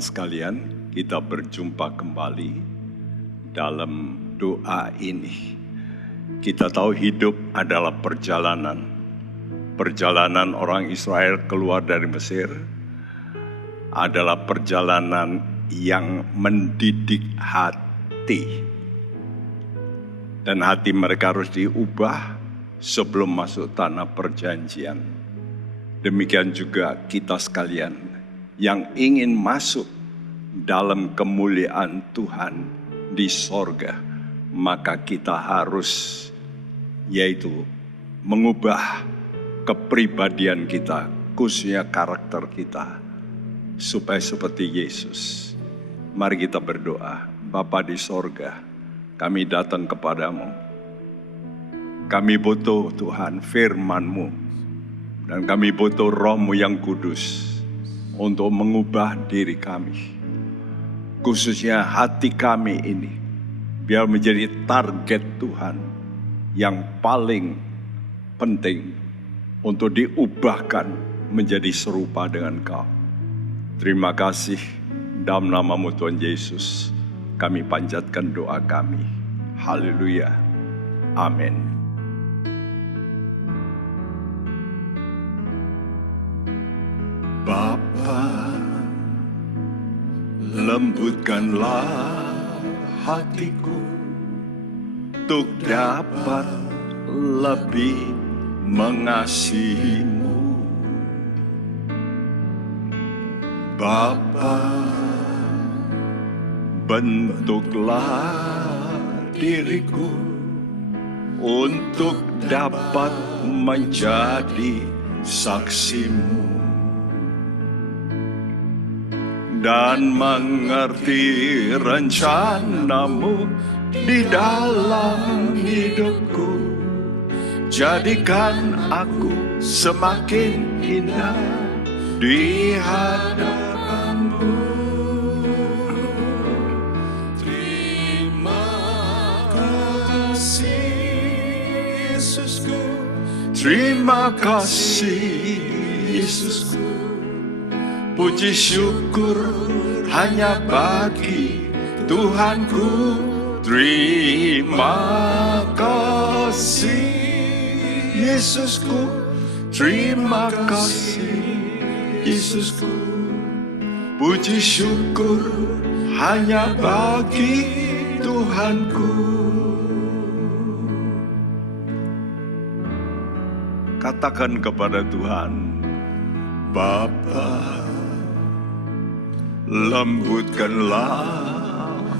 teman-teman sekalian, kita berjumpa kembali dalam doa ini. Kita tahu hidup adalah perjalanan. Perjalanan orang Israel keluar dari Mesir adalah perjalanan yang mendidik hati. Dan hati mereka harus diubah sebelum masuk tanah perjanjian. Demikian juga kita sekalian yang ingin masuk dalam kemuliaan Tuhan di sorga, maka kita harus yaitu mengubah kepribadian kita, khususnya karakter kita, supaya seperti Yesus. Mari kita berdoa. Bapa di sorga, kami datang kepadamu. Kami butuh Tuhan firman-Mu, dan kami butuh Roh-Mu yang kudus untuk mengubah diri kami. Khususnya hati kami ini, biar menjadi target Tuhan yang paling penting untuk diubahkan menjadi serupa dengan Kau. Terima kasih, dalam nama-Mu Tuhan Yesus, kami panjatkan doa kami. Haleluya. Amin. Bapa, lembutkanlah hatiku untuk dapat lebih mengasihi-Mu. Bapa, bentuklah diriku untuk dapat menjadi saksi-Mu dan mengerti rencana-Mu di dalam hidupku. Jadikan aku semakin indah di hadapan-Mu. Terima kasih Yesusku, terima kasih Yesusku. Puji syukur hanya bagi Tuhanku. Terima kasih Yesusku, terima kasih Yesusku. Puji syukur hanya bagi Tuhanku. Katakan kepada Tuhan, Bapa, lembutkanlah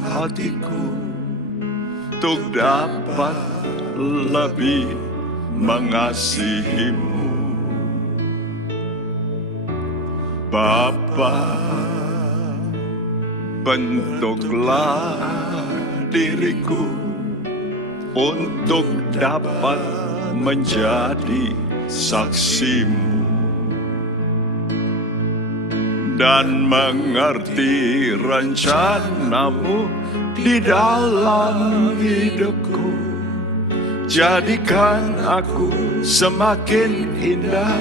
hatiku untuk dapat lebih mengasihi-Mu. Bapa, bentuklah diriku untuk dapat menjadi saksi-Mu dan mengerti rencana-Mu di dalam hidupku. Jadikan aku semakin indah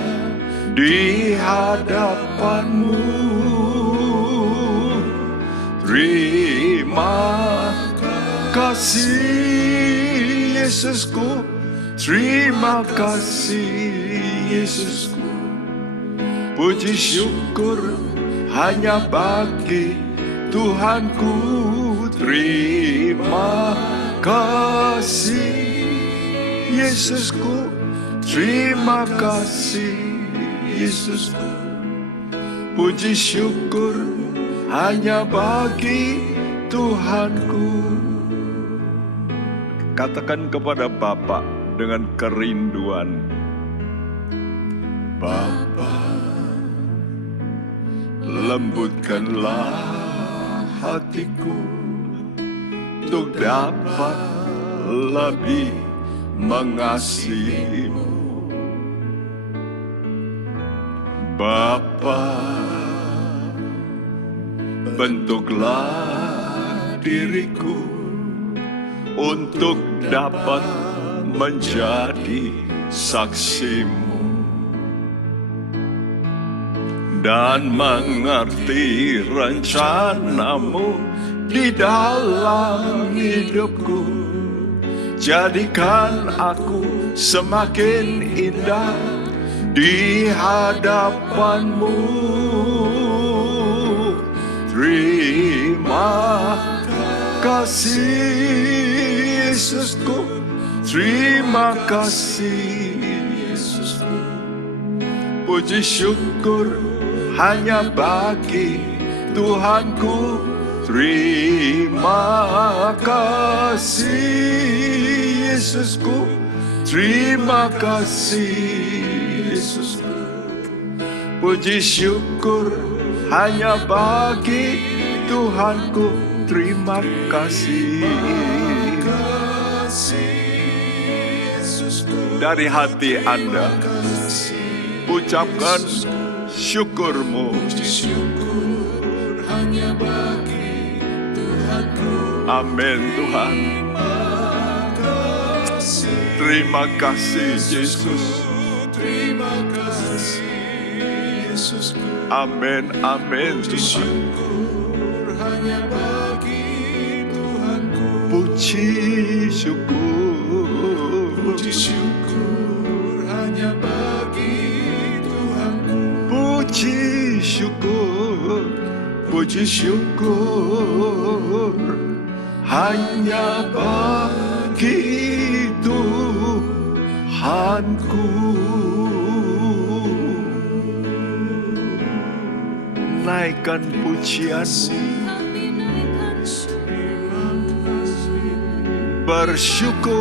di hadapan-Mu. Terima kasih Yesusku, terima kasih Yesusku. Puji syukur hanya bagi Tuhanku. Terima kasih Yesusku, terima kasih Yesusku. Puji syukur hanya bagi Tuhanku. Katakan kepada Bapa dengan kerinduan, Bapa, lembutkanlah hatiku untuk dapat lebih mengasihi-Mu. Bapa, bentuklah diriku untuk dapat menjadi saksi-Mu dan mengerti rencanamu di dalam hidupku. Jadikan aku semakin indah di hadapanmu. Terima kasih Yesusku, terima kasih Yesusku. Puji syukur hanya bagi Tuhanku. Terima kasih Yesusku, terima kasih Yesusku. Puji syukur hanya bagi Tuhanku. Terima kasih. Dari hati Anda ucapkan syukurmu. Amin Tuhan. Terima kasih Yesus. Amin, amin Tuhan. Puji syukur. Puji syukur hanya bagi Tuhanku. Puji syukur. Puji syukur hanya bagi Tuhanku. Naikkan pujianmu, bersyukur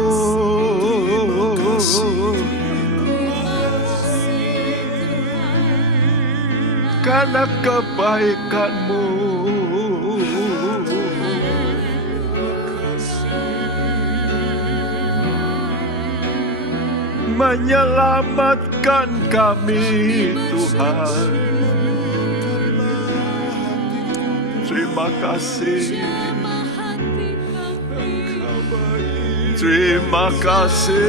karena kebaikanmu. Menyelamatkan kami Tuhan. Terima kasih. Terima kasih.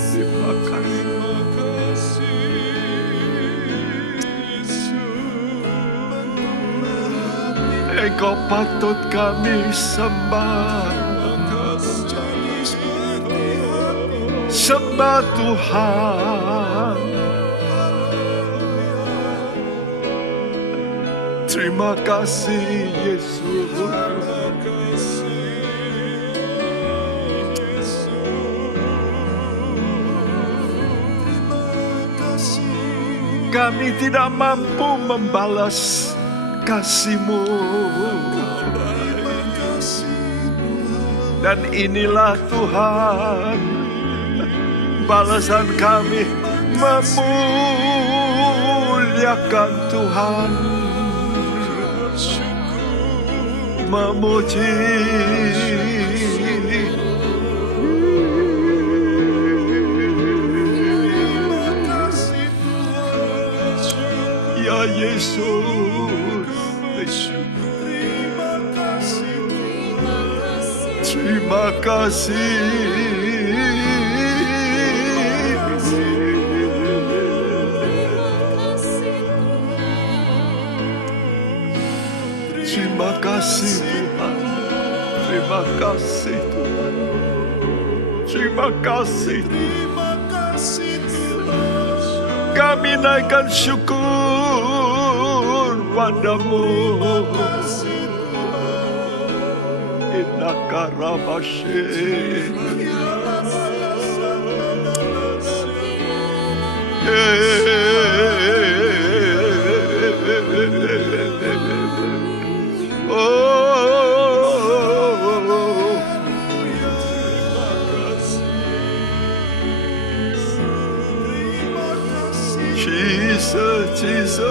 Terima kasih. Engkau patut kami sembah. Sembah Tuhan. Terima kasih Yesus. Kami tidak mampu membalas kasih-Mu. Dan inilah Tuhan, balasan kami memuliakan Tuhan, memuji. Ya Yesus, terima kasih. Terima kasih Tuhan. Terima kasih Tuhan. Terima kasih. Kami naikkan syukur padamu. Inna karabashi. Jesus, Jesus.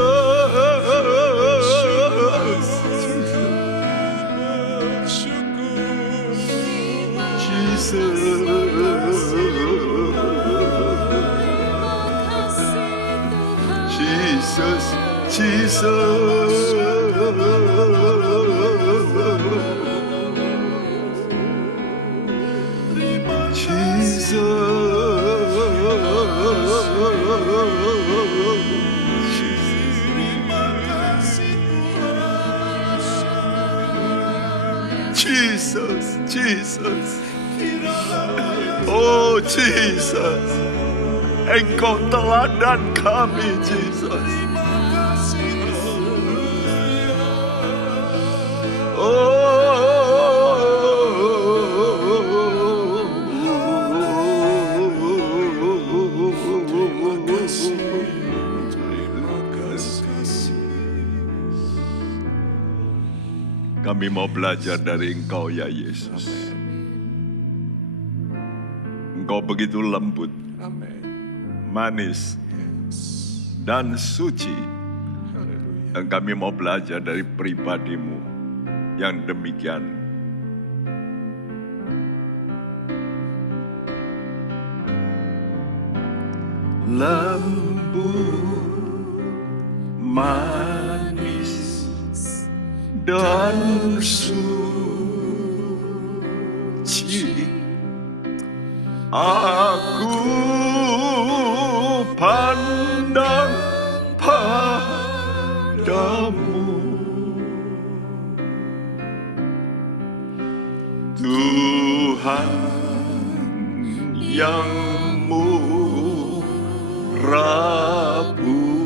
Jesus, Jesus. Oh Jesus, Engkau teladan kami, Jesus. Kami mau belajar dari Engkau ya Yesus. Engkau begitu lembut, manis, dan suci. Dan kami mau belajar dari pribadi-Mu yang demikian. Lembut, manis, dan suci, aku pandang padamu, Tuhan yang murah budi.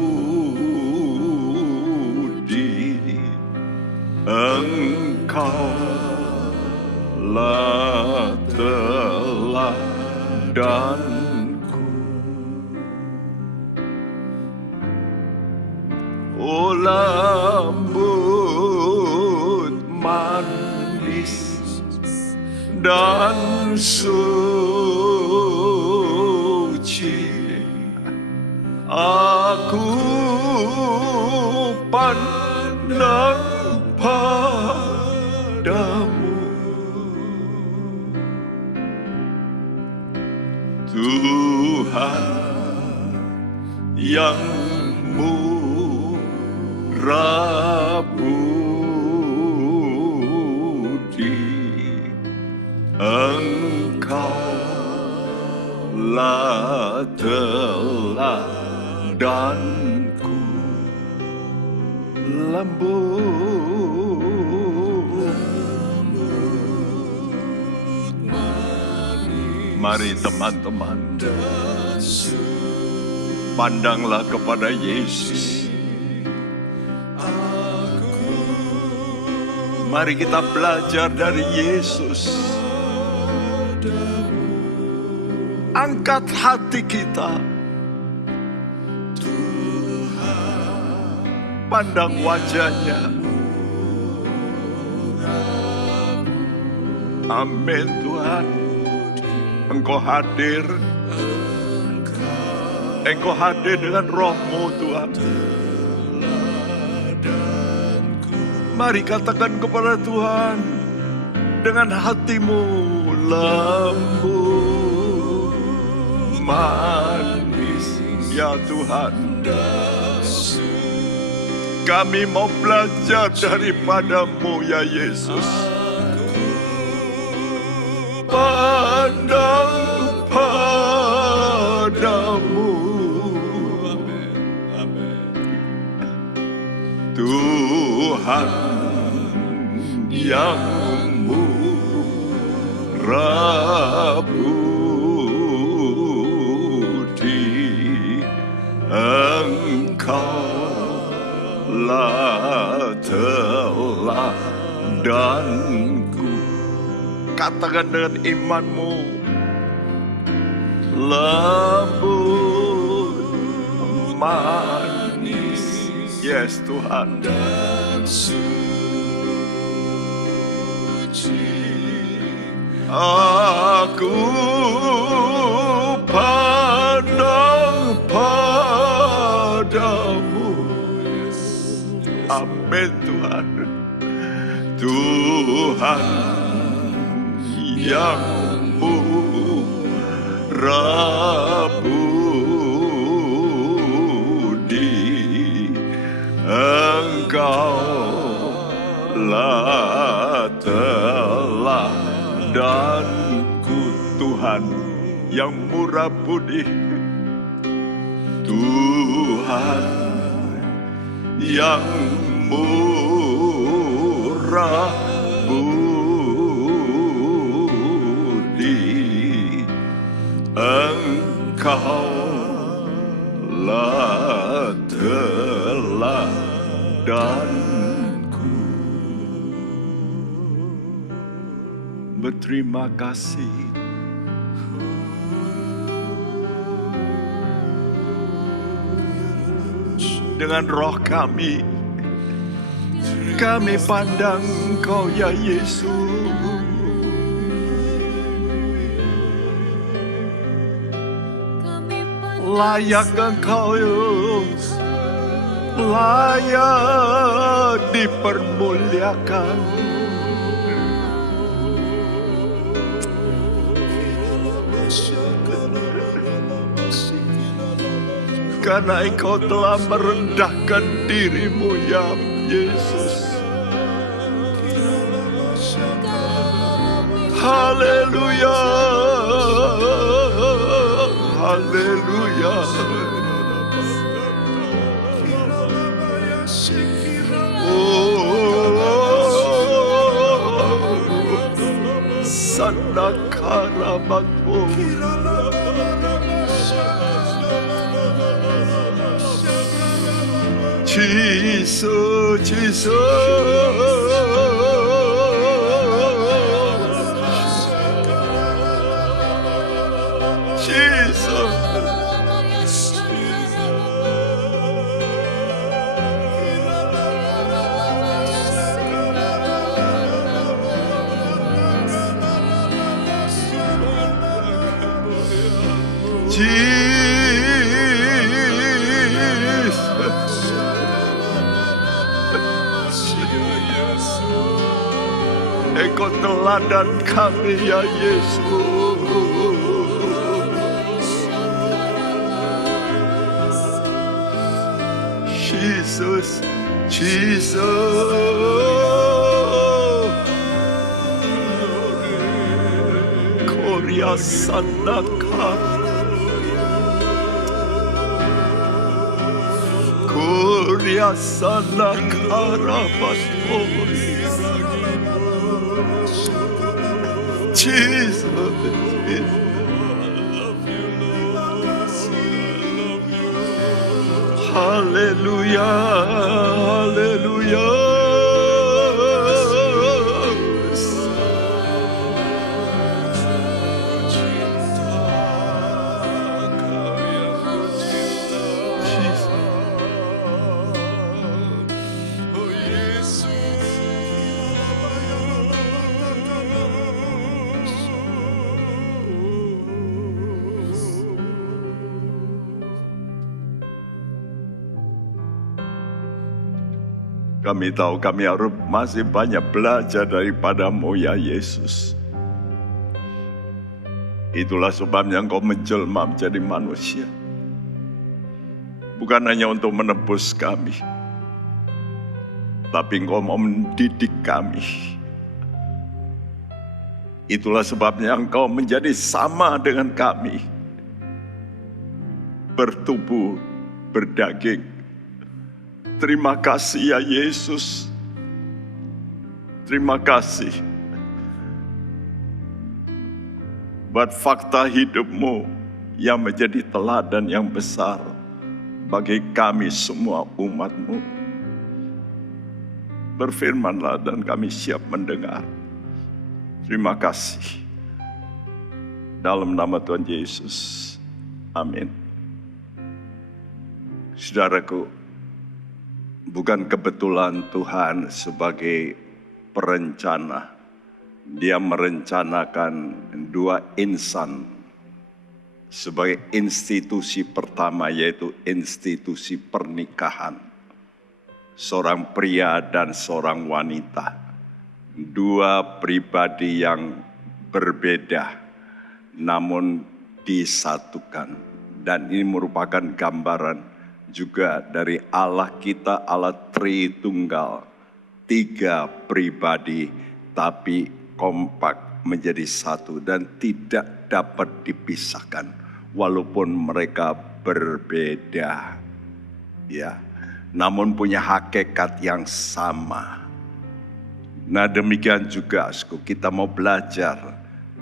Engkaulah teladanku, oh lembut manis dan suci, aku pandang padamu, Tuhan yang murah budi. Engkaulah teladanku, lembut. Mari teman-teman, pandanglah kepada Yesus. Mari kita belajar dari Yesus. Angkat hati kita, pandang wajahnya. Amin Tuhan. Engkau hadir. Engkau hadir dengan roh-Mu Tuhan. Mari katakan kepada Tuhan dengan hatimu, lembut, manis, ya Tuhan. Kami mau belajar daripada-Mu ya Yesus. Pandang padamu, Tuhan yang murah budi. Engkaulah teladanku. Katakan dengan imanmu, lembut, manis, yes Tuhan, dan suci, aku pandang padamu. Amin Tuhan. Tuhan yang murah budi, Engkaulah teladanku. Tuhan yang murah budi, Tuhan yang murah budi, Engkaulah teladanku. Berterima kasih. Dengan roh kami pandang Engkau ya Yesus. Layak Engkau, layak dipermuliakan. Karena Engkau telah merendahkan dirimu ya Yesus. Haleluya, haleluya. Sanakaramato. Jesus, Jesus. Engkau teladan kami ya Yesus. Jesus, Jesus. Korea Sanakar. Korea Sanakara Pastor. Jesus, haleluya, haleluya. Kami tahu kami harus masih banyak belajar daripada-Mu ya Yesus. Itulah sebabnya Engkau menjelma menjadi manusia. Bukan hanya untuk menebus kami, tapi Engkau mau mendidik kami. Itulah sebabnya Engkau menjadi sama dengan kami. Bertubuh, berdaging. Terima kasih ya Yesus. Terima kasih buat fakta hidup-Mu yang menjadi teladan yang besar bagi kami semua umat-Mu. Berfirmanlah dan kami siap mendengar. Terima kasih. Dalam nama Tuhan Yesus. Amin. Saudaraku, bukan kebetulan Tuhan sebagai perencana. Dia merencanakan dua insan sebagai institusi pertama, yaitu institusi pernikahan. Seorang pria dan seorang wanita. Dua pribadi yang berbeda, namun disatukan. Dan ini merupakan gambaran juga dari Allah kita, Allah Tritunggal. Tiga pribadi tapi kompak menjadi satu dan tidak dapat dipisahkan walaupun mereka berbeda. Ya, namun punya hakikat yang sama. Nah, demikian juga kita mau belajar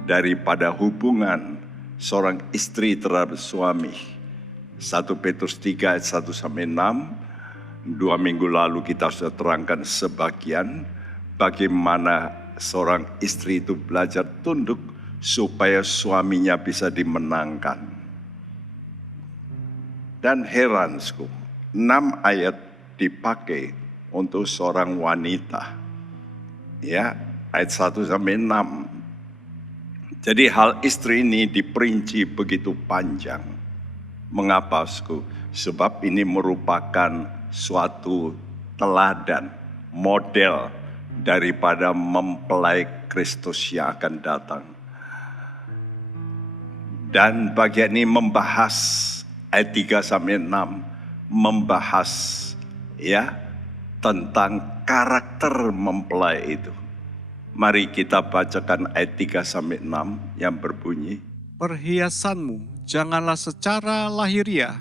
daripada hubungan seorang istri terhadap suami. 1 Petrus 3 ayat 1 sampai 6. 2 minggu lalu kita sudah terangkan sebagian bagaimana seorang istri itu belajar tunduk supaya suaminya bisa dimenangkan. Dan heransku, 6 ayat dipakai untuk seorang wanita. Ya, ayat 1 sampai 6. Jadi hal istri ini diperinci begitu panjang. Mengapa, Sku? Sebab ini merupakan suatu teladan, model daripada mempelai Kristus yang akan datang. Dan bagian ini membahas ayat 3 sampai 6 membahas ya tentang karakter mempelai itu. Mari kita bacakan ayat 3 sampai 6 yang berbunyi, perhiasanmu janganlah secara lahiriah,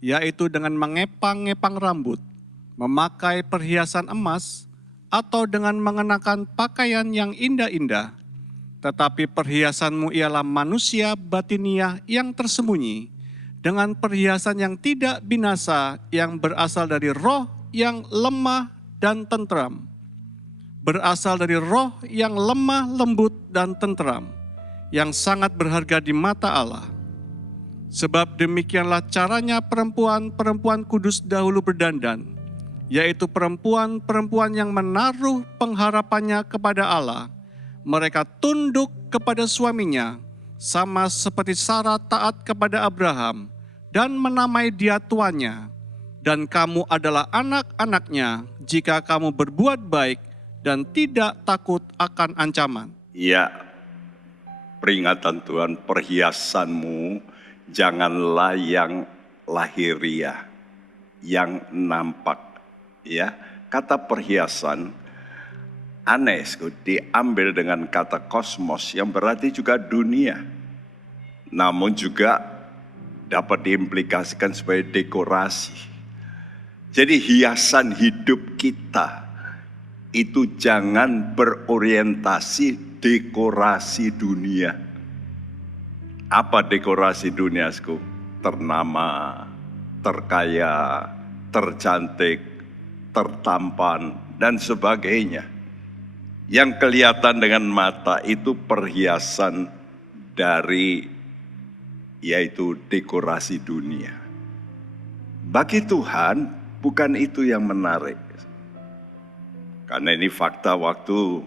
yaitu dengan mengepang-ngepang rambut, memakai perhiasan emas, atau dengan mengenakan pakaian yang indah-indah. Tetapi perhiasanmu ialah manusia batiniah yang tersembunyi, dengan perhiasan yang tidak binasa yang berasal dari roh yang lemah dan tentram. Berasal dari roh yang lemah, lembut, dan tentram, yang sangat berharga di mata Allah. Sebab demikianlah caranya perempuan-perempuan kudus dahulu berdandan, yaitu perempuan-perempuan yang menaruh pengharapannya kepada Allah. Mereka tunduk kepada suaminya, sama seperti Sarah taat kepada Abraham, dan menamai dia tuannya. Dan kamu adalah anak-anaknya jika kamu berbuat baik dan tidak takut akan ancaman. ya, peringatan Tuhan, perhiasanmu janganlah yang lahiriah, yang nampak. Ya, kata perhiasan aneh, diambil dengan kata kosmos yang berarti juga dunia. Namun juga dapat diimplikasikan sebagai dekorasi. Jadi hiasan hidup kita itu jangan berorientasi dekorasi dunia. Apa dekorasi dunia? Ternama, terkaya, tercantik, tertampan, dan sebagainya. Yang kelihatan dengan mata itu perhiasan dari yaitu dekorasi dunia. Bagi Tuhan bukan itu yang menarik. Karena ini fakta, waktu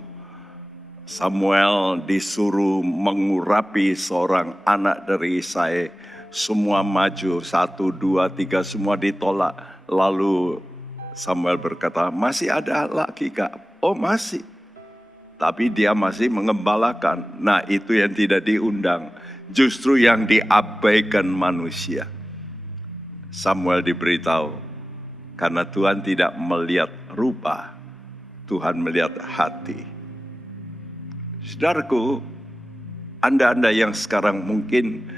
Samuel disuruh mengurapi seorang anak dari Isai, semua maju, 1, 2, 3 semua ditolak. Lalu Samuel berkata, masih ada lagi Kak? Oh masih. Tapi dia masih mengembalakan. Nah itu yang tidak diundang. Justru yang diabaikan manusia. Samuel diberitahu, karena Tuhan tidak melihat rupa, Tuhan melihat hati. Saudaraku, Anda-anda yang sekarang mungkin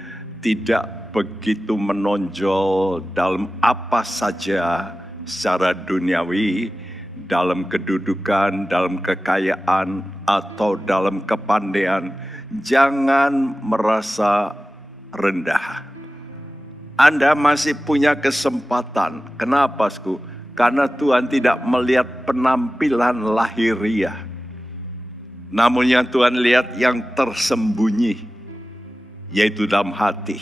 tidak begitu menonjol dalam apa saja secara duniawi, dalam kedudukan, dalam kekayaan, atau dalam kepandaian, jangan merasa rendah. Anda masih punya kesempatan. Kenapa, Sku? Karena Tuhan tidak melihat penampilan lahiriah. Namun yang Tuhan lihat yang tersembunyi, yaitu dalam hati.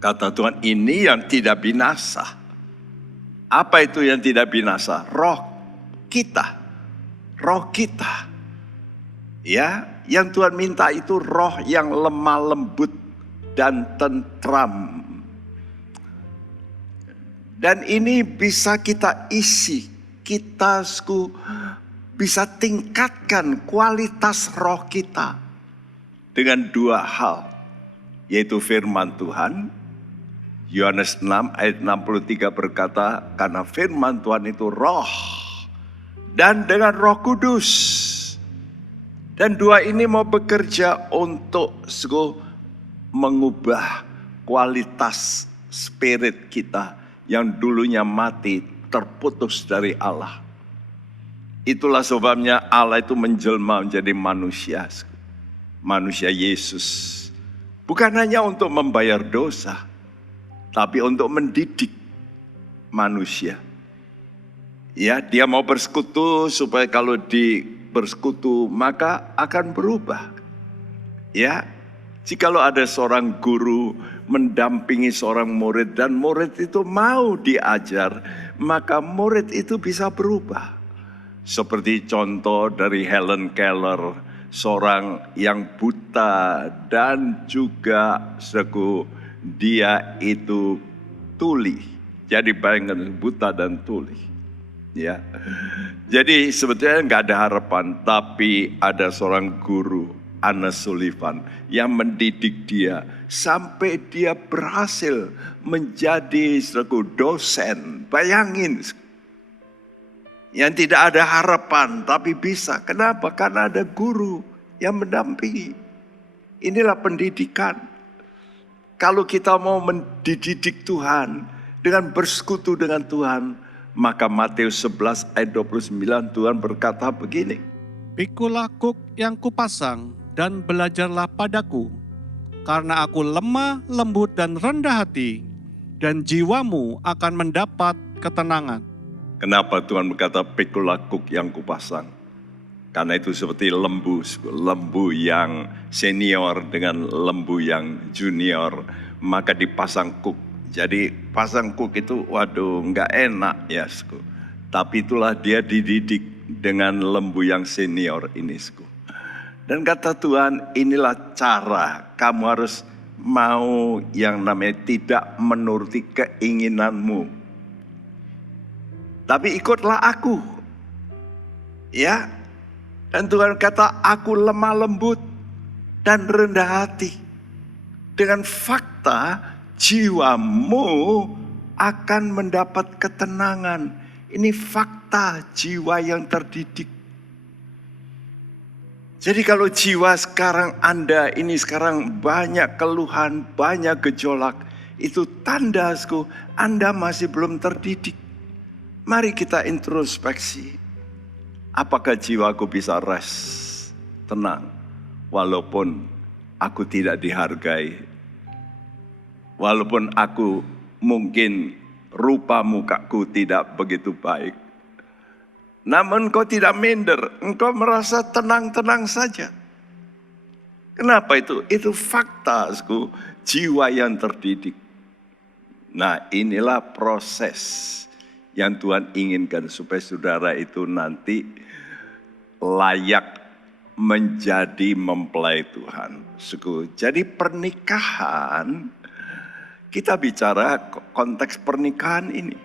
Kata Tuhan, ini yang tidak binasa. Apa itu yang tidak binasa? Roh kita. Roh kita. Ya, yang Tuhan minta itu roh yang lemah lembut dan tentram. Dan ini bisa kita isi. Kita bisa tingkatkan kualitas roh kita dengan 2 hal. Yaitu firman Tuhan. Yohanes 6 ayat 63 berkata, karena firman Tuhan itu roh dan dengan Roh Kudus. Dan 2 ini mau bekerja untuk mengubah kualitas spirit kita yang dulunya mati, terputus dari Allah. Itulah sebabnya Allah itu menjelma menjadi manusia. Manusia Yesus. Bukan hanya untuk membayar dosa, tapi untuk mendidik manusia. Ya, dia mau bersekutu supaya kalau bersekutu maka akan berubah. Ya, jikalau ada seorang guru mendampingi seorang murid dan murid itu mau diajar, maka murid itu bisa berubah. Seperti contoh dari Helen Keller, seorang yang buta dan juga dia itu tuli. Jadi bayangkan buta dan tuli. Ya, jadi sebetulnya nggak ada harapan, tapi ada seorang guru, Anna Sullivan, yang mendidik dia sampai dia berhasil menjadi dosen. Bayangin, yang tidak ada harapan tapi bisa. Kenapa? Karena ada guru yang mendampingi. Inilah pendidikan. Kalau kita mau mendidik Tuhan dengan bersekutu dengan Tuhan, maka Matius 11 ayat 29 Tuhan berkata begini. Pikulah kuk yang kupasang dan belajarlah padaku, karena aku lemah, lembut dan rendah hati, dan jiwamu akan mendapat ketenangan. Kenapa Tuhan berkata pikulah kuk yang kupasang? Karena itu seperti lembu yang senior dengan lembu yang junior, maka dipasang kuk. Jadi pasang kuk itu waduh nggak enak ya. Tapi itulah dia dididik dengan lembu yang senior ini. Dan kata Tuhan, inilah cara kamu harus mau yang namanya tidak menuruti keinginanmu. Tapi ikutlah aku. Ya. Dan Tuhan kata, aku lemah lembut dan rendah hati. Dengan fakta, jiwamu akan mendapat ketenangan. Ini fakta jiwa yang terdidik. Jadi kalau jiwa sekarang Anda ini sekarang banyak keluhan, banyak gejolak. Itu tanda Anda masih belum terdidik. Mari kita introspeksi. Apakah jiwaku bisa rest, tenang, walaupun aku tidak dihargai. Walaupun aku mungkin rupa mukaku tidak begitu baik. Namun engkau tidak minder, engkau merasa tenang-tenang saja. Kenapa itu? Itu fakta, jiwa yang terdidik. Nah, inilah proses yang Tuhan inginkan supaya saudara itu nanti layak menjadi mempelai Tuhan. Jadi pernikahan, kita bicara konteks pernikahan ini.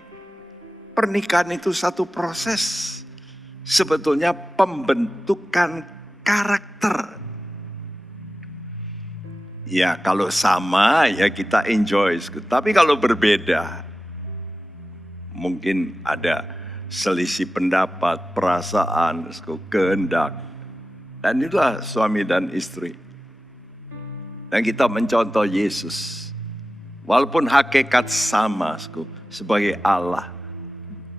Pernikahan itu satu proses. Sebetulnya pembentukan karakter. Ya kalau sama ya kita enjoy. Tapi kalau berbeda, mungkin ada selisih pendapat, perasaan, kehendak. Dan itulah suami dan istri. Dan kita mencontoh Yesus. Walaupun hakikat sama sebagai Allah.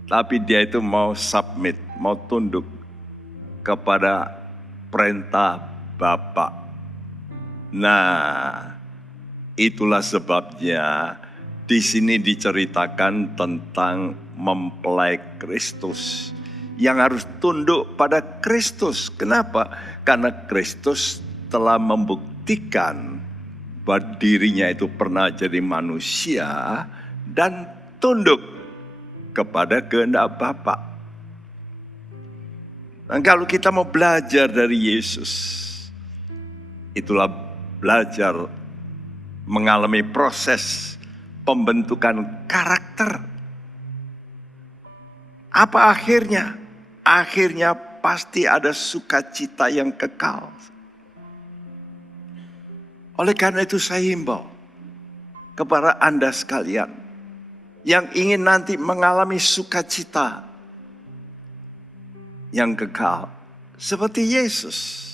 Tapi dia itu mau submit, mau tunduk kepada perintah Bapa. Nah, itulah sebabnya di sini diceritakan tentang mempelai Kristus yang harus tunduk pada Kristus. Kenapa? Karena Kristus telah membuktikan bahwa dirinya itu pernah jadi manusia dan tunduk kepada kehendak Bapa. Dan kalau kita mau belajar dari Yesus, itulah belajar mengalami proses pembentukan karakter. Apa akhirnya? Akhirnya pasti ada sukacita yang kekal. Oleh karena itu saya himbau kepada Anda sekalian yang ingin nanti mengalami sukacita yang kekal seperti Yesus.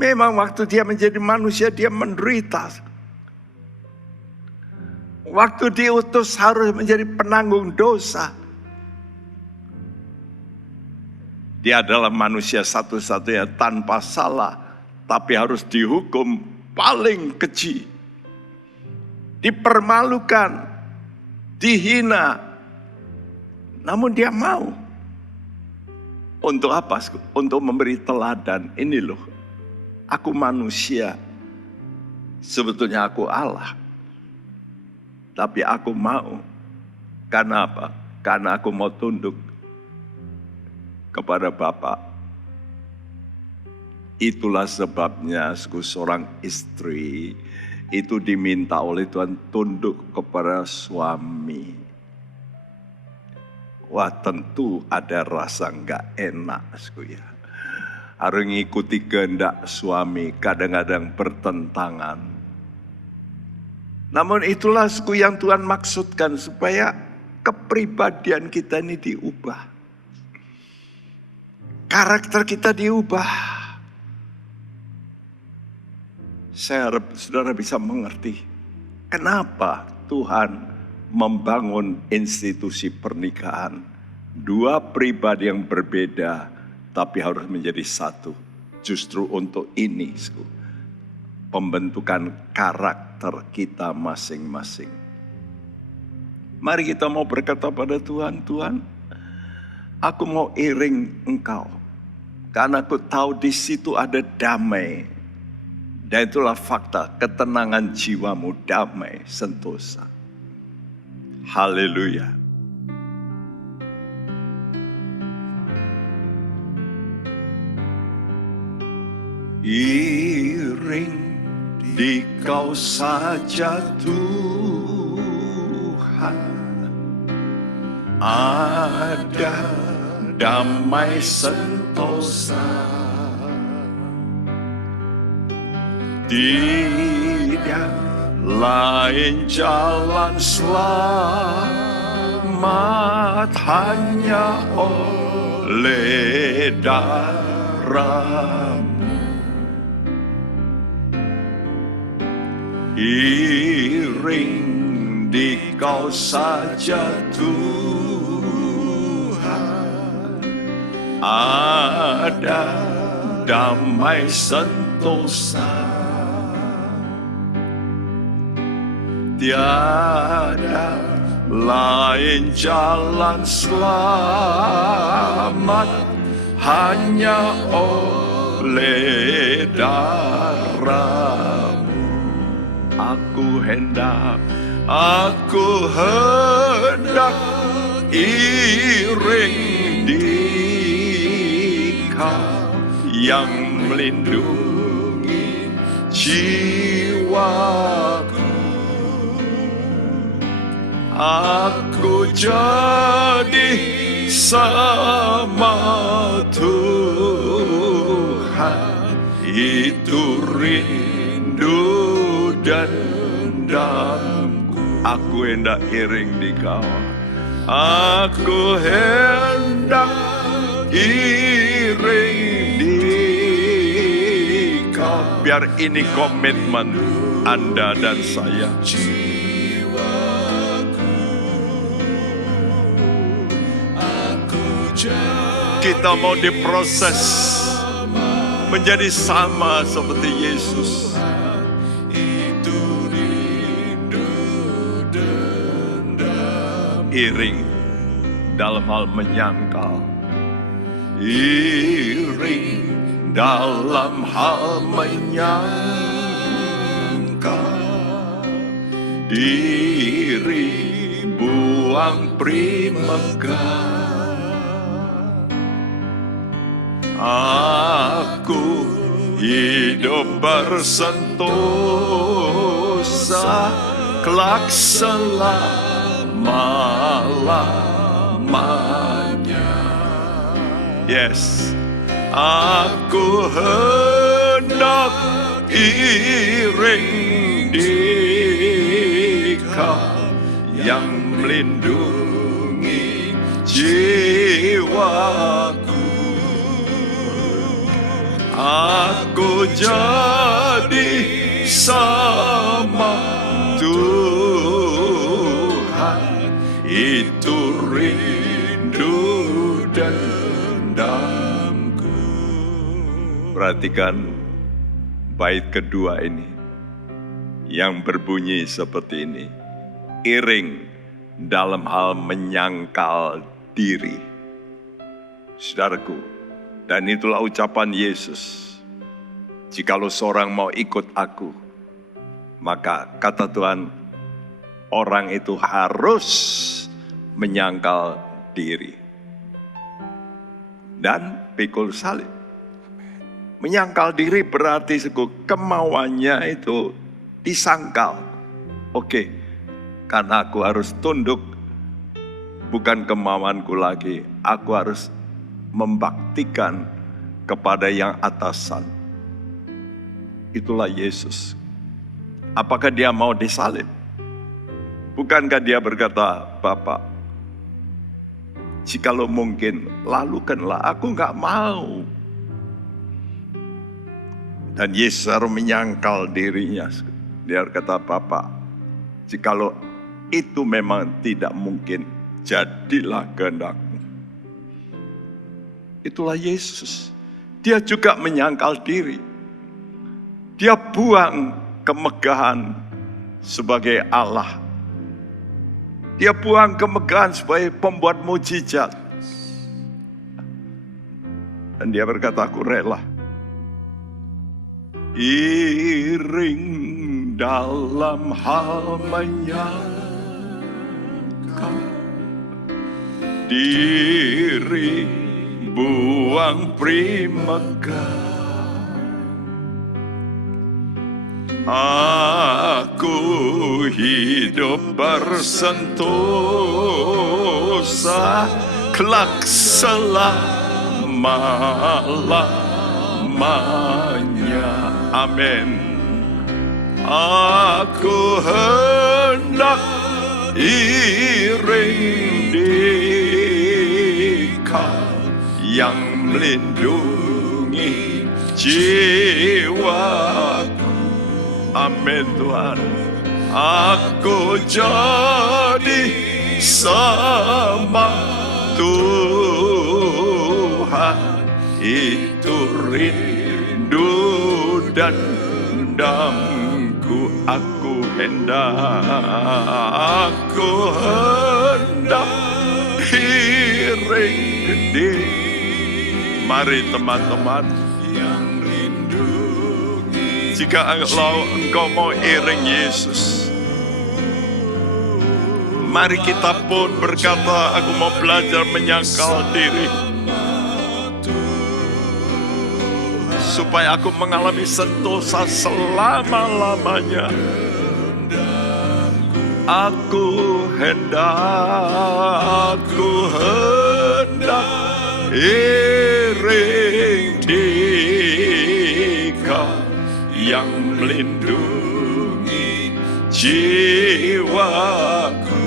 Memang waktu dia menjadi manusia dia menderita. Waktu diutus harus menjadi penanggung dosa. Dia adalah manusia satu-satunya tanpa salah, tapi harus dihukum paling keji, dipermalukan, dihina. Namun dia mau. Untuk apa? Untuk memberi teladan. Ini loh, aku manusia. Sebetulnya aku Allah. Tapi aku mau. Karena apa? Karena aku mau tunduk kepada Bapa. Itulah sebabnya seorang istri itu diminta oleh Tuhan tunduk kepada suami. Wah, tentu ada rasa enggak enak, ya. Harus ngikuti kehendak suami, kadang-kadang bertentangan. Namun itulah yang Tuhan maksudkan, supaya kepribadian kita ini diubah. Karakter kita diubah. Saya harap saudara bisa mengerti kenapa Tuhan membangun institusi pernikahan. Dua pribadi yang berbeda tapi harus menjadi satu. Justru untuk ini, pembentukan karakter kita masing-masing. Mari kita mau berkata pada Tuhan, Tuhan, aku mau iring Engkau. Karena aku tahu di situ ada damai. Dan itulah fakta, ketenangan jiwamu damai, sentosa. Haleluya. Iring di Kau saja Tuhan, ada damai sentosa. Tidak lain jalan selamat, hanya oleh darah-Mu. Iring di Kau saja Tuhan, ada damai sentosa. Tiada lain jalan selamat, hanya oleh darah-Mu. Aku hendak iring di Kau yang melindungi jiwaku. Aku jadi sama Tuhan, itu rindu dan dendamku. Aku hendak iring di Kau. Aku hendak iring di Kau. Biar ini komitmen Anda dan saya. Kita mau diproses menjadi sama seperti Yesus. Iring dalam hal menyangkal, iring dalam hal menyangkal, diri buang primegah. Aku hidup bersentosa kelak selama-lamanya. Yes, aku hendak iring di Kau yang melindungi jiwaku. Aku jadi sama Tuhan, itu rindu dan dendamku. Perhatikan bait kedua ini. yang berbunyi seperti ini. Iring dalam hal menyangkal diri. Saudaraku, dan itulah ucapan Yesus. Jikalau seorang mau ikut aku, maka kata Tuhan, orang itu harus menyangkal diri. Dan pikul salib. Menyangkal diri berarti kemauannya itu disangkal. Oke, karena aku harus tunduk, bukan kemauanku lagi. Aku harus membaktikan kepada yang atasan. Itulah Yesus. Apakah dia mau disalib? Bukankah dia berkata, Bapak, jikalau mungkin, lalukanlah, aku enggak mau. Dan Yesus harus menyangkal dirinya. Dia berkata, Bapak, jikalau itu memang tidak mungkin, jadilah kehendak-Mu. Itulah Yesus. Dia juga menyangkal diri. Dia buang kemegahan sebagai Allah. Dia buang kemegahan sebagai pembuat mujizat. Dan dia berkata, aku rela. Iring dalam hal menyangkal diri, buang primegah. Aku hidup bersentosa kelak selama-lamanya. Amin. Aku hendak iring Dikau yang melindungi jiwaku. Amin Tuhan. Aku jadi sama Tuhan. Itu rindu dan dendamku. Aku hendak iring di. Mari teman-teman, jika engkau mau iring Yesus, mari kita pun berkata, aku mau belajar menyangkal diri, supaya aku mengalami sentosa selama-lamanya. Aku hendak iring Dikau yang melindungi jiwaku.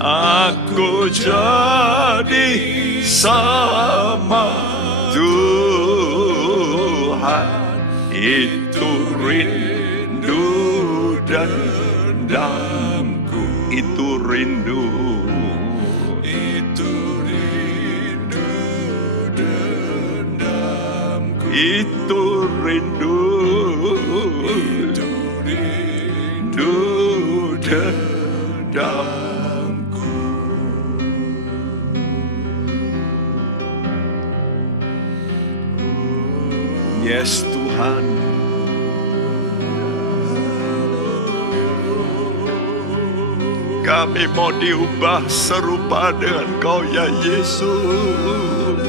Aku jadi sama Tuhan. Itu rindu dan dendamku. Itu rindu. Itu rindu dendamku. Yes Tuhan. Kami mau diubah serupa dengan Kau ya Yesus.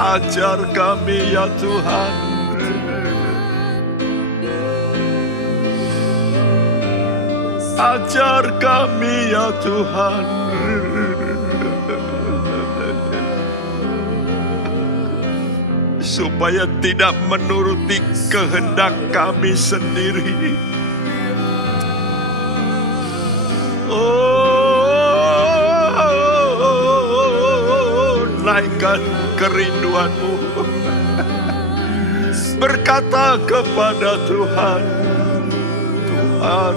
Ajar kami ya Tuhan. Ajar kami ya Tuhan. Supaya tidak menuruti kehendak kami sendiri. Naikkan kerinduanmu. berkata kepada Tuhan, Tuhan,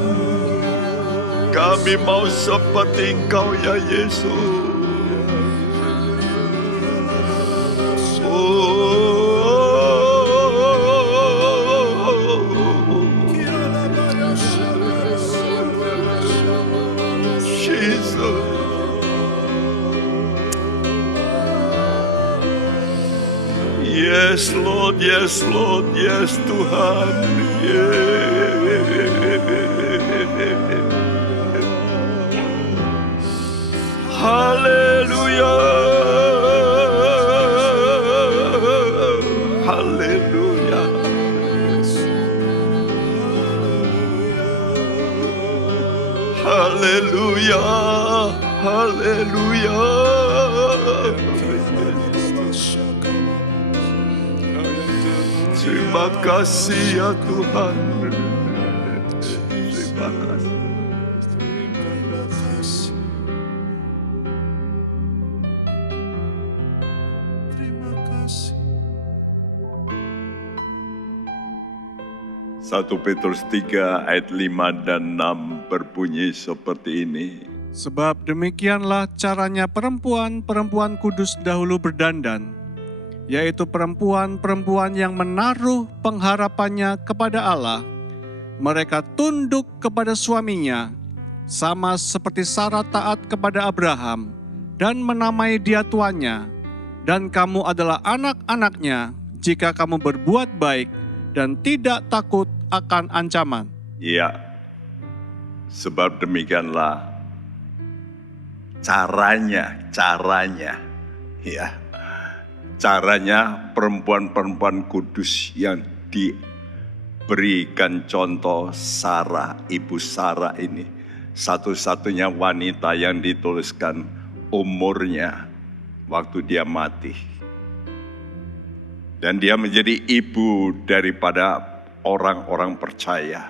kami mau seperti Engkau ya Yesus. Yes Lord, yes Lord, yes Tuhan. Haleluya, haleluya. Haleluya, haleluya. Terima kasih ya Tuhan. Terima kasih. Terima kasih. 1 Petrus 3 ayat 5 dan 6 berbunyi seperti ini. Sebab demikianlah caranya perempuan-perempuan kudus dahulu berdandan, yaitu perempuan-perempuan yang menaruh pengharapannya kepada Allah. Mereka tunduk kepada suaminya, sama seperti Sarah taat kepada Abraham, dan menamai dia tuannya. Dan kamu adalah anak-anaknya, jika kamu berbuat baik dan tidak takut akan ancaman. Ya, sebab demikianlah caranya, ya. Caranya perempuan-perempuan kudus yang diberikan contoh Sarah, ibu Sarah ini. Satu-satunya wanita yang dituliskan umurnya waktu dia mati. Dan dia menjadi ibu daripada orang-orang percaya.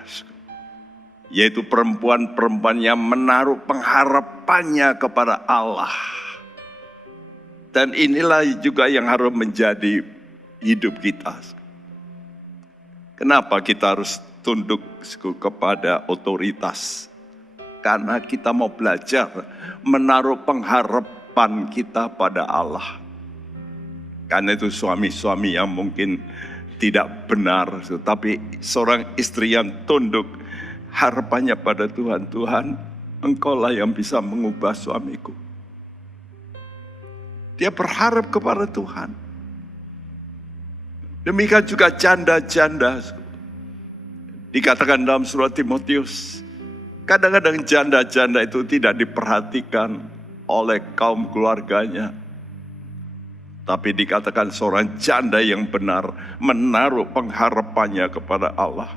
Yaitu perempuan-perempuan yang menaruh pengharapannya kepada Allah. Dan inilah juga yang harus menjadi hidup kita. Kenapa kita harus tunduk kepada otoritas? Karena kita mau belajar menaruh pengharapan kita pada Allah. Karena itu suami-suami yang mungkin tidak benar, tapi seorang istri yang tunduk harapannya pada Tuhan. Tuhan, Engkaulah yang bisa mengubah suamiku. Dia berharap kepada Tuhan. Demikian juga janda-janda. Dikatakan dalam surat Timotius, kadang-kadang janda-janda itu tidak diperhatikan oleh kaum keluarganya. Tapi dikatakan seorang janda yang benar menaruh pengharapannya kepada Allah.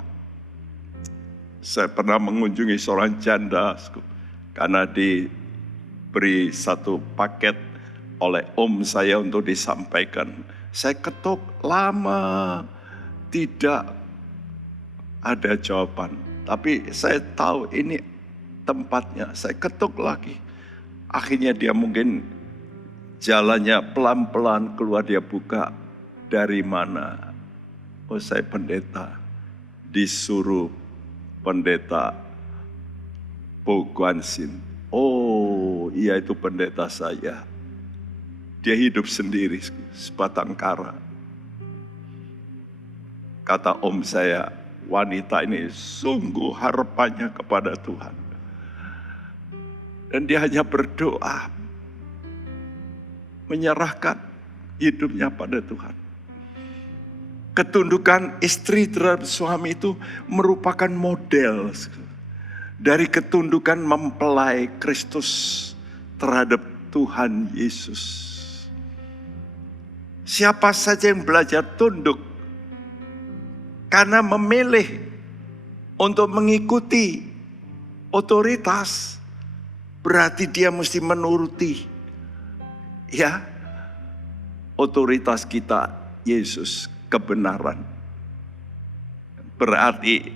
Saya pernah mengunjungi seorang janda karena diberi satu paket oleh om saya untuk disampaikan. Saya ketuk lama, tidak ada jawaban. Tapi saya tahu ini tempatnya, saya ketuk lagi. Akhirnya dia mungkin jalannya pelan-pelan keluar, dia buka. Dari mana? Oh, saya pendeta. Disuruh pendeta Boguansin. Oh, iya itu pendeta saya. Dia hidup sendiri, sebatang kara. Kata om saya, wanita ini sungguh harapannya kepada Tuhan. Dan dia hanya berdoa, menyerahkan hidupnya pada Tuhan. Ketundukan istri terhadap suami itu merupakan model dari ketundukan mempelai Kristus terhadap Tuhan Yesus. Siapa saja yang belajar tunduk karena memilih untuk mengikuti otoritas, berarti dia mesti menuruti otoritas kita, Yesus, kebenaran. Berarti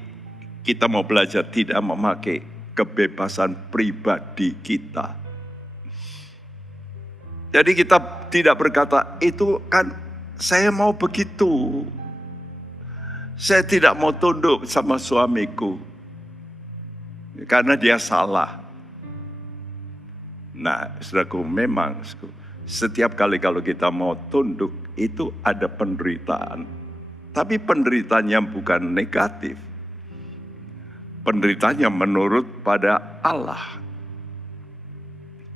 kita mau belajar tidak memakai kebebasan pribadi kita. Jadi kita tidak berkata, itu kan saya mau begitu. Saya tidak mau tunduk sama suamiku karena dia salah. Nah, saudaraku, memang setiap kali kalau kita mau tunduk itu ada penderitaan. Tapi penderitaannya bukan negatif. Penderitaannya menurut pada Allah.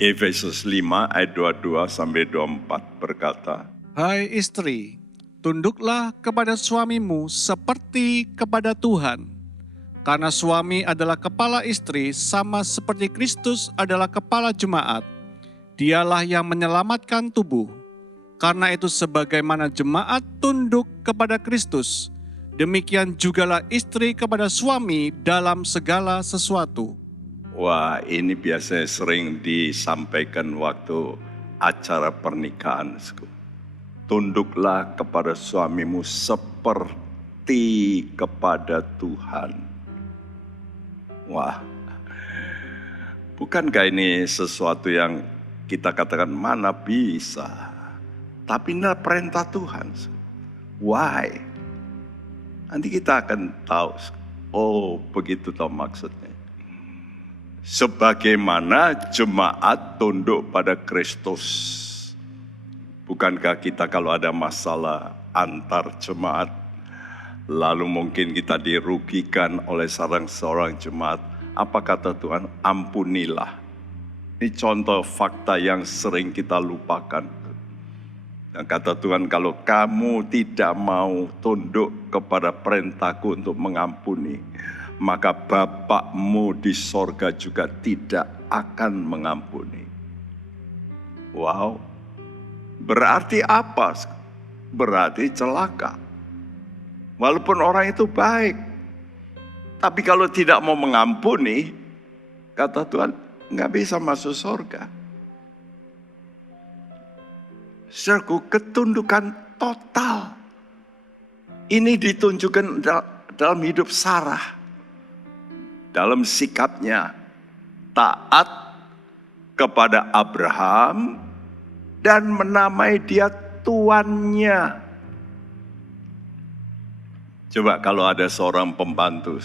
Efesus 5 ayat 22 sampai 24 berkata, Hai istri, tunduklah kepada suamimu seperti kepada Tuhan. Karena suami adalah kepala istri sama seperti Kristus adalah kepala jemaat. Dialah yang menyelamatkan tubuh. Karena itu sebagaimana jemaat tunduk kepada Kristus, demikian jugalah istri kepada suami dalam segala sesuatu. wah ini biasanya sering disampaikan waktu acara pernikahan. Tunduklah kepada suamimu seperti kepada Tuhan. Wah, bukankah ini sesuatu yang kita katakan mana bisa? Tapi ini perintah Tuhan. Why? Nanti kita akan tahu. Oh, begitu toh maksudnya. Sebagaimana jemaat tunduk pada Kristus. Bukankah kita kalau ada masalah antar jemaat, lalu mungkin kita dirugikan oleh seorang jemaat, apa kata Tuhan? Ampunilah. Ini contoh fakta yang sering kita lupakan. Dan kata Tuhan, kalau kamu tidak mau tunduk kepada perintahku untuk mengampuni, maka Bapakmu di sorga juga tidak akan mengampuni. Wow, berarti apa? Berarti celaka. Walaupun orang itu baik, tapi kalau tidak mau mengampuni, kata Tuhan, nggak bisa masuk surga. Saudaraku, ketundukan total ini ditunjukkan dalam hidup Sarah, dalam sikapnya taat kepada Abraham dan menamai dia tuannya. Coba kalau ada seorang pembantu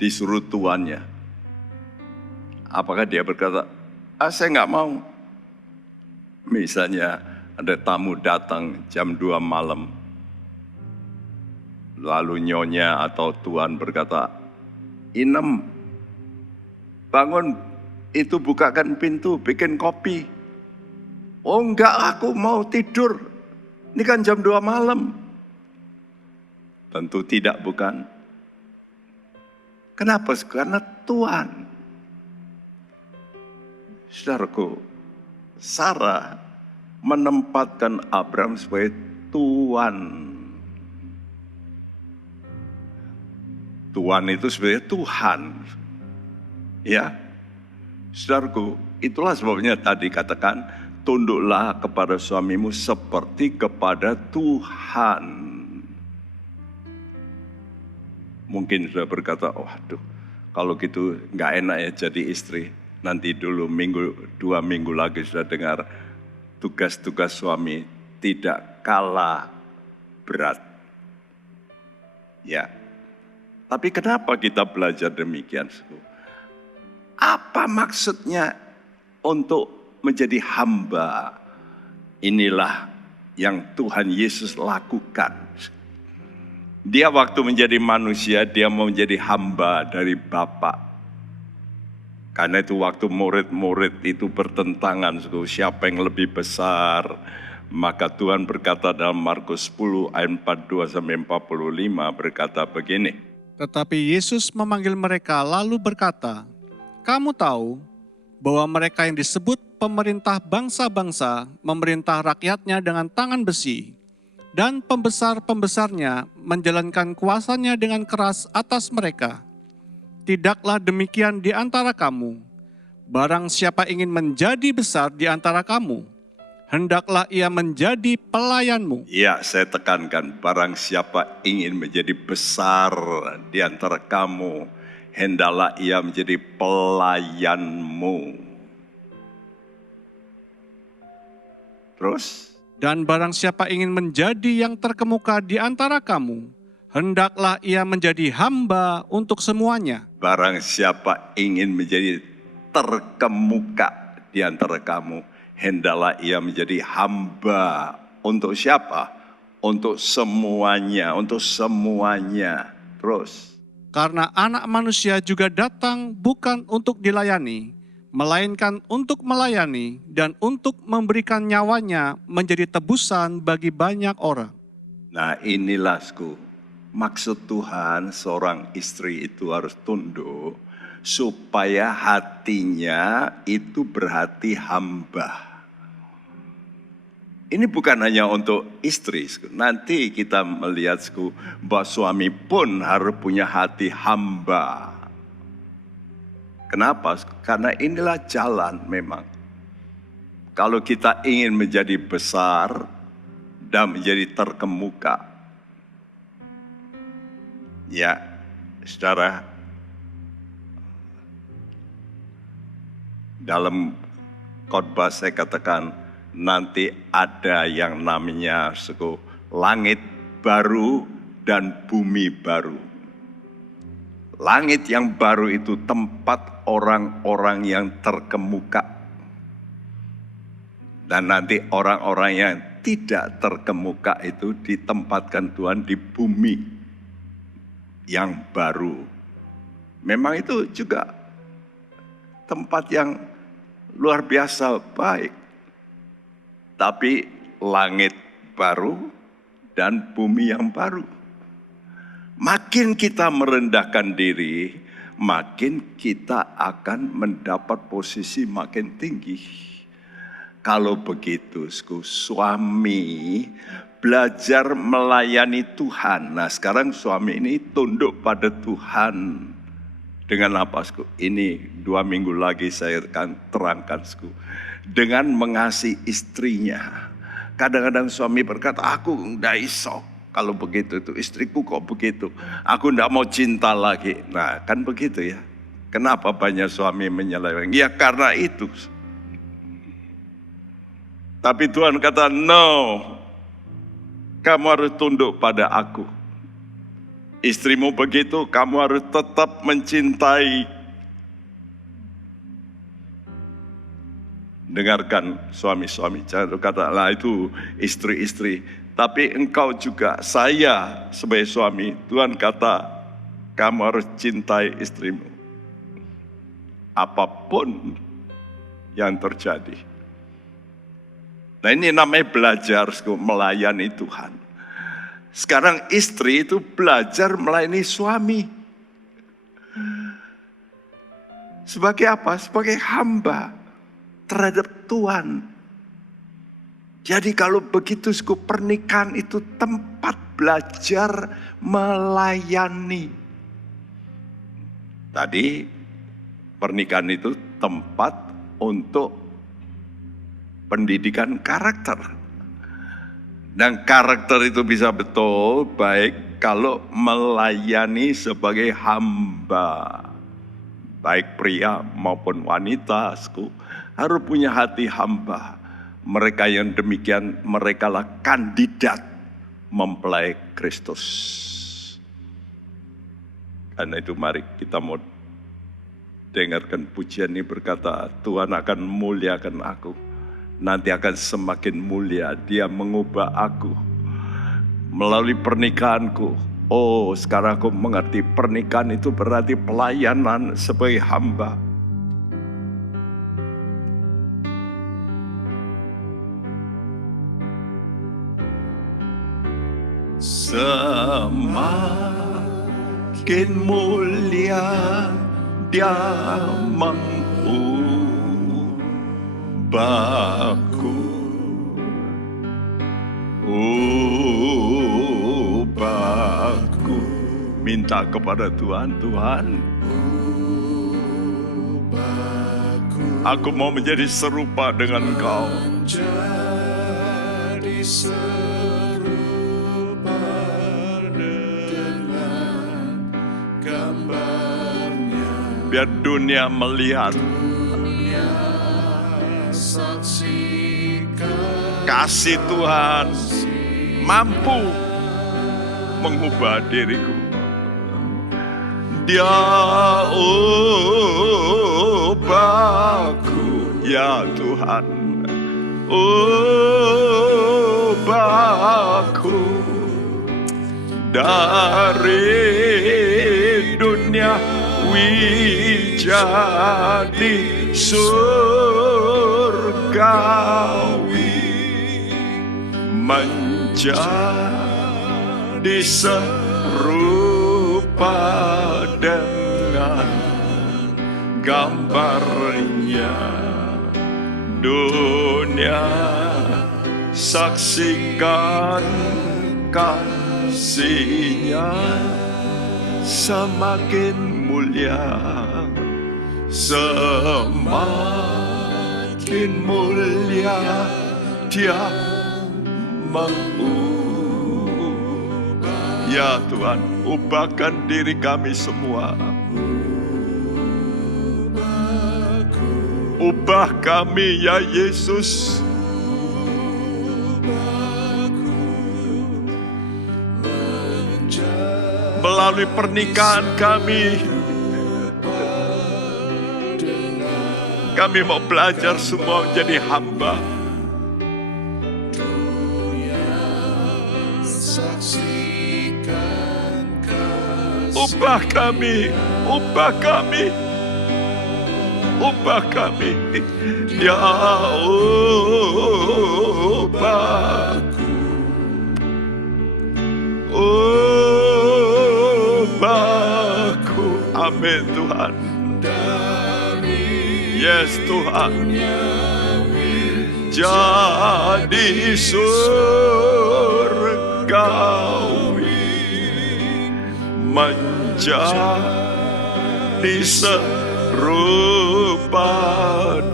disuruh tuannya, apakah dia berkata, saya nggak mau. Misalnya ada tamu datang jam 2 malam, lalu nyonya atau tuan berkata, Inem, bangun, itu bukakan pintu, bikin kopi. Oh enggak, aku mau tidur, ini kan jam 2 malam. Tentu tidak, bukan? Kenapa? Karena Tuhan. Saudaraku, Sarah menempatkan Abraham sebagai Tuhan. Tuhan itu sebagai Tuhan. Ya, saudaraku, itulah sebabnya tadi katakan, tunduklah kepada suamimu seperti kepada Tuhan. Mungkin sudah berkata, waduh, kalau gitu nggak enak ya jadi istri. Nanti dulu 2 minggu lagi sudah dengar tugas-tugas suami tidak kalah berat. Ya, tapi kenapa kita belajar demikian? Apa maksudnya untuk menjadi hamba? Inilah yang Tuhan Yesus lakukan. Dia waktu menjadi manusia, dia mau menjadi hamba dari Bapa. Karena itu waktu murid-murid itu bertentangan, siapa yang lebih besar. Maka Tuhan berkata dalam Markus 10 ayat 42 sampai 45 berkata begini. Tetapi Yesus memanggil mereka lalu berkata, Kamu tahu bahwa mereka yang disebut pemerintah bangsa-bangsa memerintah rakyatnya dengan tangan besi, dan pembesar-pembesarnya menjalankan kuasanya dengan keras atas mereka. Tidaklah demikian di antara kamu. Barang siapa ingin menjadi besar di antara kamu, hendaklah ia menjadi pelayanmu. Ya, saya tekankan, barang siapa ingin menjadi besar di antara kamu, hendaklah ia menjadi pelayanmu. Terus? Dan barang siapa ingin menjadi yang terkemuka di antara kamu, hendaklah ia menjadi hamba untuk semuanya. Barang siapa ingin menjadi terkemuka di antara kamu, hendaklah ia menjadi hamba. Untuk siapa? Untuk semuanya, untuk semuanya. Terus. Karena anak manusia juga datang bukan untuk dilayani, melainkan untuk melayani dan untuk memberikan nyawanya menjadi tebusan bagi banyak orang. Nah inilah maksud Tuhan, seorang istri itu harus tunduk supaya hatinya itu berhati hamba. Ini bukan hanya untuk istri, nanti kita melihat bahwa suami pun harus punya hati hamba. Kenapa? Karena inilah jalan memang. Kalau kita ingin menjadi besar dan menjadi terkemuka, ya, secara dalam khotbah saya katakan nanti ada yang namanya langit baru dan bumi baru. Langit yang baru itu tempat orang-orang yang terkemuka. Dan nanti orang-orang yang tidak terkemuka itu ditempatkan Tuhan di bumi yang baru. Memang itu juga tempat yang luar biasa baik. Tapi langit baru dan bumi yang baru. Makin kita merendahkan diri, makin kita akan mendapat posisi makin tinggi. Kalau begitu, suami belajar melayani Tuhan. Nah sekarang suami ini tunduk pada Tuhan. Dengan apa? Ini 2 minggu lagi saya akan terangkan. Dengan mengasihi istrinya. Kadang-kadang suami berkata, aku enggak iso. Kalau begitu itu istriku kok begitu. Aku enggak mau cinta lagi. Nah kan begitu ya. Kenapa banyak suami menyeleweng? Ya karena itu. Tapi Tuhan kata, no. Kamu harus tunduk pada aku. Istrimu begitu, kamu harus tetap mencintai. Dengarkan suami-suami, jangan kata, lah itu istri-istri. Tapi engkau juga, saya sebagai suami, Tuhan kata, kamu harus cintai istrimu. Apapun yang terjadi. Nah ini namanya belajar melayani Tuhan. Sekarang istri itu belajar melayani suami. Sebagai apa? Sebagai hamba terhadap Tuhan. Jadi kalau begitu pernikahan itu tempat belajar melayani. Tadi pernikahan itu tempat untuk pendidikan karakter. Dan karakter itu bisa betul baik kalau melayani sebagai hamba. Baik pria maupun wanita harus punya hati hamba. Mereka yang demikian, merekalah kandidat mempelai Kristus. Karena itu mari kita mau dengarkan pujian ini berkata, Tuhan akan muliakan aku. Nanti akan semakin mulia, Dia mengubah aku melalui pernikahanku. Oh, sekarang aku mengerti pernikahan itu berarti pelayanan sebagai hamba. Semakin mulia Dia mengubahku, ubahku. Minta kepada Tuhan, Tuhan, aku mau menjadi serupa dengan Engkau. Biar dunia melihat kasih Tuhan mampu mengubah diriku. Dia ubahku, ya Tuhan. Ubahku dari dunia jadi surgawi, menjadi serupa dengan gambarnya. Dunia saksikan kasihnya, semakin mulia, semakin mulia Dia mengubah. Ya Tuhan, ubahkan diri kami semua. Ubah kami ya Yesus. Melalui pernikahan kami mau belajar semua menjadi hamba. Ubah kami, ubah kami, ubah kami. Ya ubahku, ubahku. Amin Tuhan. Yes Tuhan. Jadi surgawi, menjadi serupa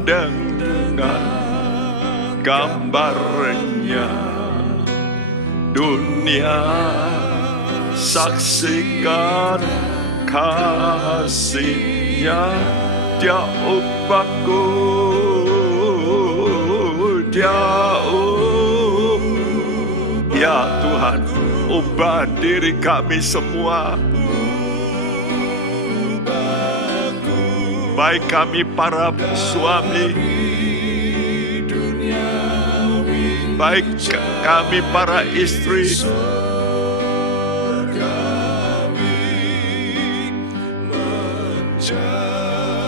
dengan gambarnya. Dunia saksikan kasihnya. Dia ubahku, Dia ya Tuhan, ubah diri kami semua. Baik kami para suami, baik kami para istri,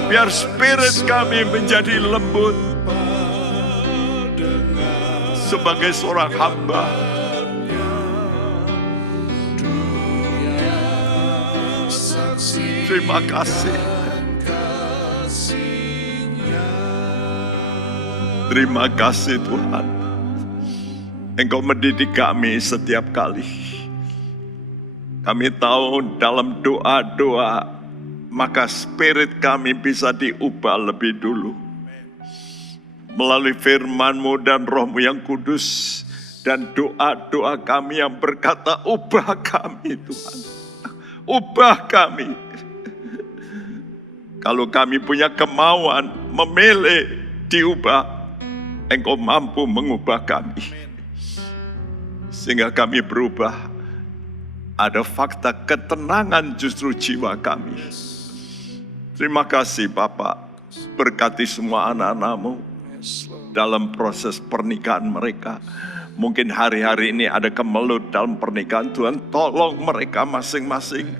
biar spirit kami menjadi lembut sebagai seorang hamba. Terima kasih. Terima kasih Tuhan. Engkau mendidik kami setiap kali. Kami tahu dalam doa-doa maka spirit kami bisa diubah lebih dulu. Melalui firman-Mu dan Roh-Mu yang kudus. Dan doa-doa kami yang berkata, ubah kami Tuhan. Ubah kami. Kalau kami punya kemauan memilih diubah, Engkau mampu mengubah kami. Sehingga kami berubah. Ada fakta ketenangan justru jiwa kami. Terima kasih Bapak, berkati semua anak-anak-Mu dalam proses pernikahan mereka. Mungkin hari-hari ini ada kemelut dalam pernikahan, Tuhan tolong mereka masing-masing.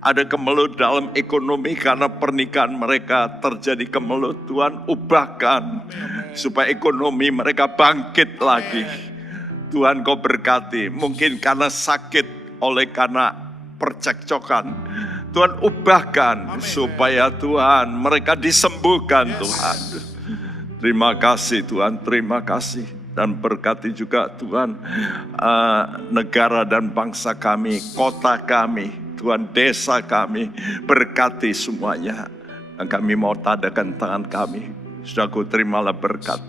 Ada kemelut dalam ekonomi karena pernikahan mereka terjadi kemelut, Tuhan ubahkan supaya ekonomi mereka bangkit lagi. Tuhan Kau berkati, mungkin karena sakit oleh karena percekcokan, Tuhan ubahkan supaya Tuhan mereka disembuhkan Tuhan. Terima kasih Tuhan, terima kasih. Dan berkati juga Tuhan negara dan bangsa kami, kota kami, Tuhan desa kami, berkati semuanya. Dan kami mau tadakan tangan kami. Saudaraku, terimalah berkat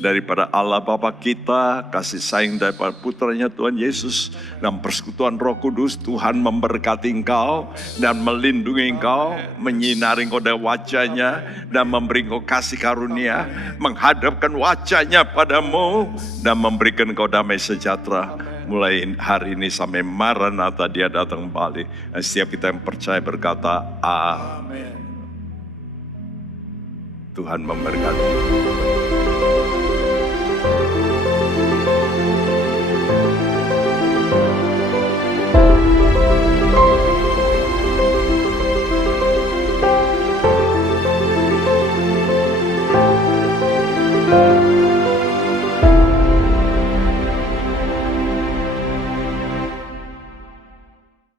daripada Allah Bapa kita, kasih sayang daripada putranya Tuhan Yesus, dan persekutuan Roh Kudus. Tuhan memberkati engkau dan melindungi engkau, menyinari engkau dari wajahnya dan memberi engkau kasih karunia, menghadapkan wajahnya padamu dan memberikan engkau damai sejahtera. mulai hari ini sampai Maranatha dia datang kembali. Dan setiap kita yang percaya berkata, Amin. Tuhan memberkati.